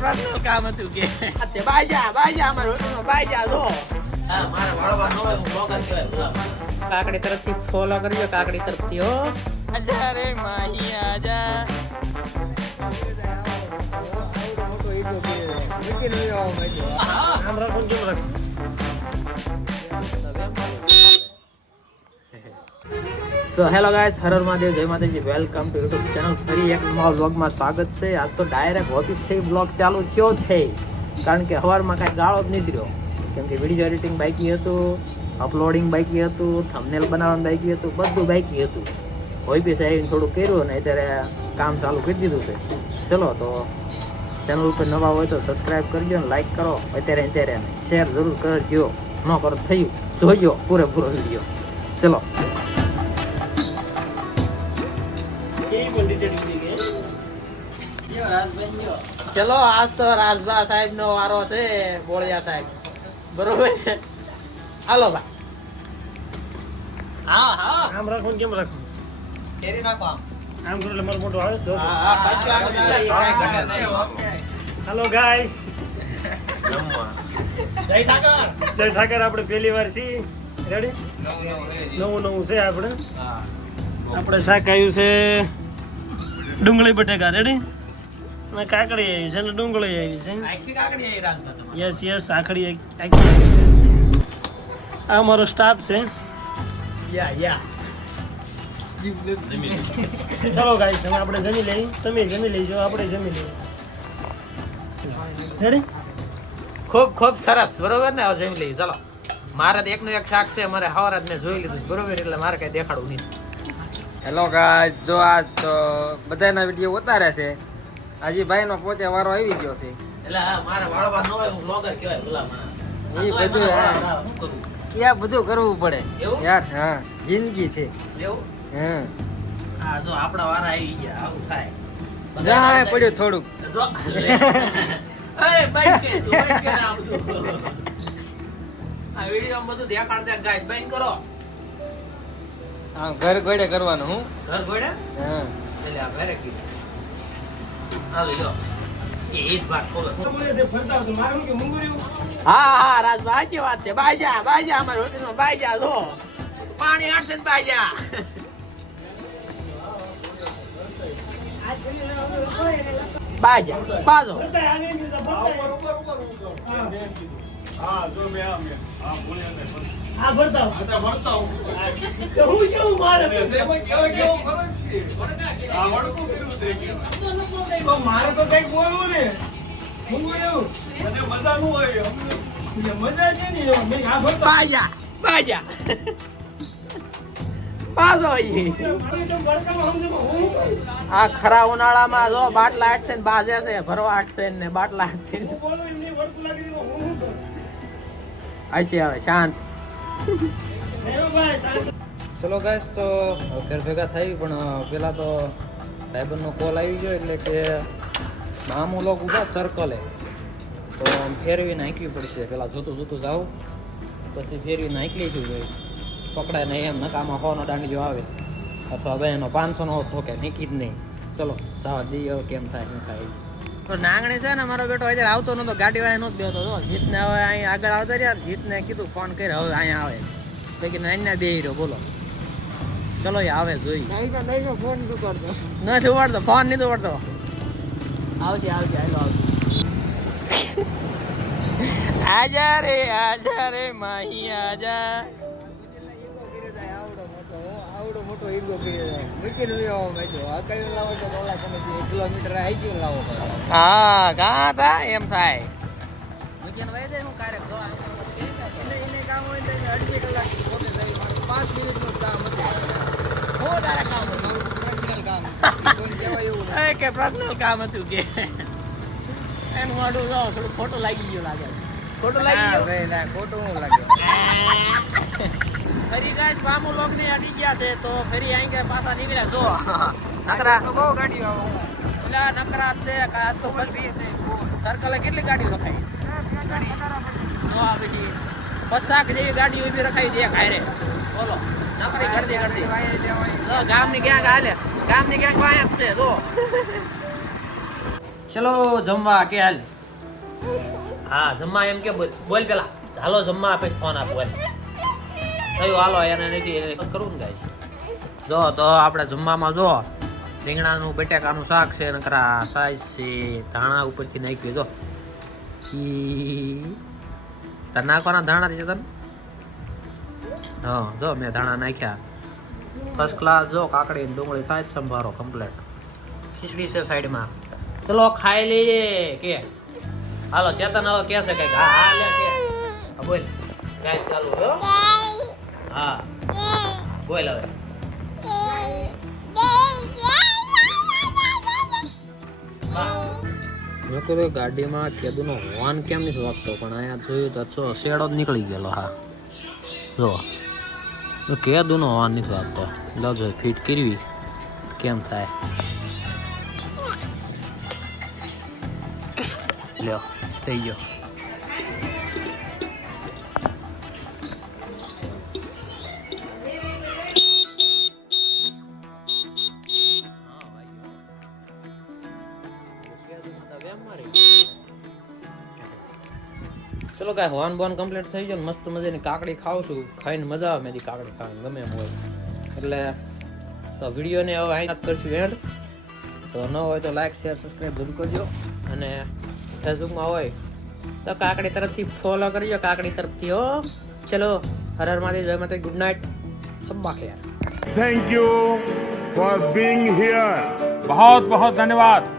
Personal કામ હતું કે બાઈજા અમાર હોટલમાં બાઈજા જો હા મારા વાળવા નો હું બ્લોગર કહેવાય કાકડી તરફથી ફોલો કરજો કાકડી તરફથી હો આજા રે Mahi આજા so hello guys Har Har Mahadev જય માતાજી વેલકમ ટુ યુટ્યુબ ચેનલ ફરી એક નવા વ્લોગમાં સ્વાગત છે આજ તો ડાયરેક્ટ ઓફિસથી વ્લોગ ચાલુ થયો છે કારણ કે સવારમાં કાંઈ ગાળો જ નથી રહ્યો કેમ કે વિડીયો એડિટિંગ બાકી હતું અપલોડિંગ બાકી હતું થંબનેલ બનાવવાનું બાકી હતું બધું બાકી હતું ઓફિસે આવીને થોડું કર્યું ને અત્યારે કામ ચાલુ કરી દીધું છે ચલો તો ચેનલ ઉપર નવા હોય તો સબસ્ક્રાઈબ કરજો ને લાઈક કરો અત્યારે શેર જરૂર કરજો ન કરો થયું જોજો પૂરેપૂરો વિડીયો ચલો ચલો આજ તો રાજભા સાહેબ નો વારો છે બોળિયા સાહેબ બરોબર હાલો ભાઈ હા હા આમ રાખો કેમ રાખો કેરી નાખો આમ કરો એટલે મારો મોટો આવે છે હા હેલો ગાઈસ જય ઠાકર જય ઠાકર આપણે પહેલી વાર છીએ રેડી નવું છે આપણે શાક આવ્યું છે ડુંગળી બટેકા રેડી અને કાકડી આવી છે અને ડુંગળી આવી છે આખી કાકડી આવી રાખતા તમે યસ આખડી આખી છે આ મારો સ્ટાફ છે યા ચલો ગાઈસ હવે આપણે જમી લઈએ તમે જમી લેજો આપણે જમી લઈએ રેડી ખૂબ સરસ બરોબર ને હવે જમી લઈએ ચાલો મારે તો એકનું એક શાક છે મારે હવાર જ મેં જોઈ લીધું બરોબર એટલે મારે કઈ દેખાડવું નહીં હેલો ગાઈસ જો આ તો બધાના વિડીયો ઉતારે છે આજે ભાઈનો પોતે વારો આવી ગયો છે એટલે હા મારે વાળવા ન હોય હું બ્લોગર કહેવાય ભલા મને એ બધું શું કરું યા બધું કરવું પડે એવું? યાર હા જિંદગી છે એવું હા હા જો આપણા વારા આવી ગયા આવું થાય જાય પડ્યું થોડુંક જો એ બાઈક કે તું બાઈક કે આમ જો આ વિડિયો માં બધું દેખાડતા ગાઈસ બાઈક કરો હા ઘર ગોડે કરવાનું હું ઘર ગોડ્યા હા એટલે આ ઘરે કીધું હાલો યો એ જ વાત ખબર હા રાજ સાચી વાત છે બાઈજા અમારી હોટલમાં બાઈજા જો પાણી આટશે ને બાઈજા બાઈજા બાજો આ ભરતા હું કેવું મારે મારે તો કઈક બોલવું ને હું એવું મજા છે ને આ ભરતા બાઈજા બાજો આ ખરા ઉનાળામાં જો બાટલા આટશે ને બાજે છે ભરવા આટશે ને બાટલા આટશે ને આશી આવે શાંત ચલો ગાઈસ તો ઘર ભેગા થઈ પણ પેલા તો ભાઈબંધનો કોલ આવી ગયો એટલે કે મામું લોકો ઉભા સર્કલે તો ફેરવી નાખવી પડશે પેલા જોતું જાવ પછી ફેરવી નાખી લઈશું ભાઈ પકડાય નહીં એમ નકામાં 100નો દાંડીઓ આવે અથવા બેનો 500નો ઠોકે નીકી જ નહીં ચલો જવા દઈએ કેમ થાય શું થાય તો નાંગણી છે ને મારો બેટો આજે આવતો નતો ગાડી વાળા નતો બેતો જો જીતને હવે અહીં આગળ આવતા રહ્યા જીતને કીધું ફોન કરી હવે અહીંયા આવે લેકિન અહીંયા બે રહ્યો બોલો ચલો એ આવે જોઈ ફોન શું કરતો નથી ઉપાડતો ફોન નથી ઉપાડતો આવશે હાલો આવશે આજા રે માહી આજા આવડો મોટો ઈગો કરી મૂકીને આ કઈ લાવો તો ઓલા તમે 1 કિલોમીટર આવી ગયું લાવો હા કાં તા એમ થાય મૂકીને વહી જાય હું કાર્ય જો એને કામ હોય તો અડધી કલાક પોતે થઈ 5 મિનિટનું કામ હતું હો તારા કામ હતું પર્સનલ કામ કોઈ કહેવાય એવું નહીં કે પર્સનલ કામ હતું કે એનું વાડું જો થોડું ખોટું લાગી ગયું લાગે ખોટું લાગી ગયું ભાઈ ના ખોટું હું લાગે ફરી ગાઈસ પામુ લોક ને અડી ગયા છે તો ફરી અહીં કે પાછા નીકળ્યા જો નકરા બહુ ગાડીઓ આવે ઓલા નકરા છે આજ તો બધી સર્કલે કેટલી ગાડીઓ રખાઈ જો આ પછી 50 જેવી ગાડીઓ ઊભી રખાઈ દે ખાયરે બોલો નકરી ગરદી જો ગામની ક્યાંક હાલે ગામની ક્યાંક વાયા છે જો ચલો જમવા કે હાલ હા જમવા એમ કે બોલ પેલા હાલો જમવા આપે ફોન આપો હાલ થયું હાલો એને નથી કરવું ને ગાઈસ જો તો આપણે જમવામાં જો રીંગણાનું બટેકાનું શાક છે નકરા સાઈઝ છે ધાણા ઉપરથી નાખ્યું જો તાર નાખવાના ધાણા છે તને હા જો મેં ધાણા નાખ્યા ફર્સ્ટ ક્લાસ જો કાકડી ડુંગળી થાય સંભારો કમ્પ્લેટ ખીચડી છે સાઈડમાં ચલો ખાઈ લઈએ કે હાલો ચેતન હવે કે છે કઈક હા હા લે કે હા બોલ ગાય ચાલુ હો હા બોલ હવે નકરો ગાડીમાં કેદુનો હોર્ન કેમ નથી વાગતો પણ અહીંયા જોયું તો શેડો જ નીકળી ગયેલો હા જો કેદુનો હોર્ન નથી વાગતો જો ફિટ કરવી કેમ થાય લ્યો થઈ ગયો ચલો કાંઈ હોન બોન કમ્પ્લીટ થઈ ગયો ને મસ્ત મજાની કાકડી ખાઉં છું ખાઈને મજા આવે મેરી કાકડી ખાવાની ગમે એમ હોય એટલે તો વિડીયોને હવે અહીં કરશું એન્ડ તો ન હોય તો લાઈક શેર સબસ્ક્રાઈબ જરૂર કરજો અને ફેસબુકમાં હોય તો કાકડી તરફથી ફોલો કરજો કાકડી તરફથી હો ચલો હર હર મહાદેવ જય માતા ગુડ નાઇટ સબ્બા ખેર Thank you for being here. बहुत बहुत धन्यवाद.